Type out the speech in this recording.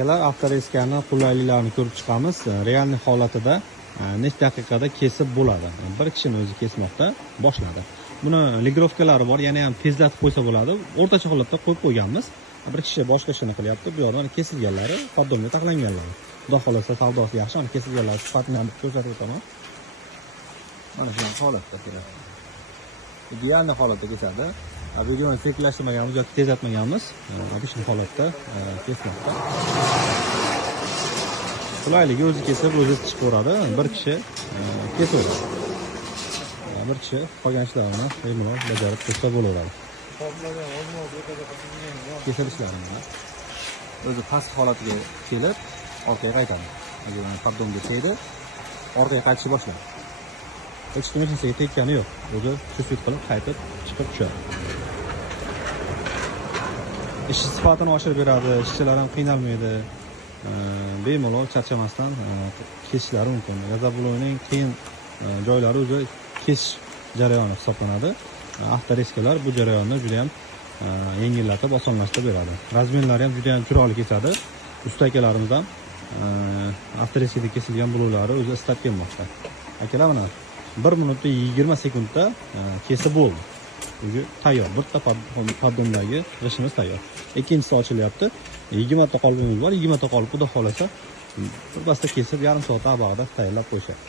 Akalar, avtoreskani qulayliklarini ko'rib chiqamiz. Realniy holatida necha daqiqada kesib bo'ladi. Bir kishini o'zi kesmoqda boshladi. Buni ligrovkalari bor, yana ham tezlatib qo'ysa bo'ladi. O'rtacha holatda qo'yib qo'yganmiz. Bir kishi boshqa ishini qilyapti. Bu yerda kesilganlari, poddomga taqlanganlari. Xudo xolasa savdosi yaxshi, ana kesilganlar sifatini ham ko'rsatib o'taman. Mana shu holatda keladi. Ideal holatda kesadi. Videoni sekinlashtirmaganmiz yoki tezlatmaganmiz. Obishli holatda kesmoqda. Qulayligi o'zi kesib, o'zi chiqaveradi. Bir kishi kesaveradi. Bir kishi qolgan ishlarini bemalol bajarib tursa bo'laveradi. Kesilishlarni o'zi past holatiga kelib, orqaga qaytadi. Agar poddomga tegdi, orqaga qaytishni boshlaydi. Hech kim hech tekkani yo'q. O'zi shu qilib qaytib chiqib tushadi. Ish sifatini oshirib beradi, ishchilar ham qiynalmaydi. Bemalol charchamasdan kesishlari mumkin. Gazobloyning qiyin joylari o'zi kesish jarayoni hisoblanadi. Avtoreskalar bu jarayonni juda ham yengillatib, osonlashtirib beradi. Razmerlari ham juda ham chiroyli kesadi. Usta akalarimiz ham avtoreskada kesilgan bloklari o'zi istab kelmoqda. Akalar, mana 1 minutda 20 sekundda kesib bo'ldi. O'zi tayyor. Bitta poddomdagi g'ishimiz tayyor. Ikkinchisi ochilyapti. 20 ta qolibimiz bor. 20 ta qolib, xudo xolasa, bir basta kesib yarim soat abog'ida tayyorlab qo'yishadi.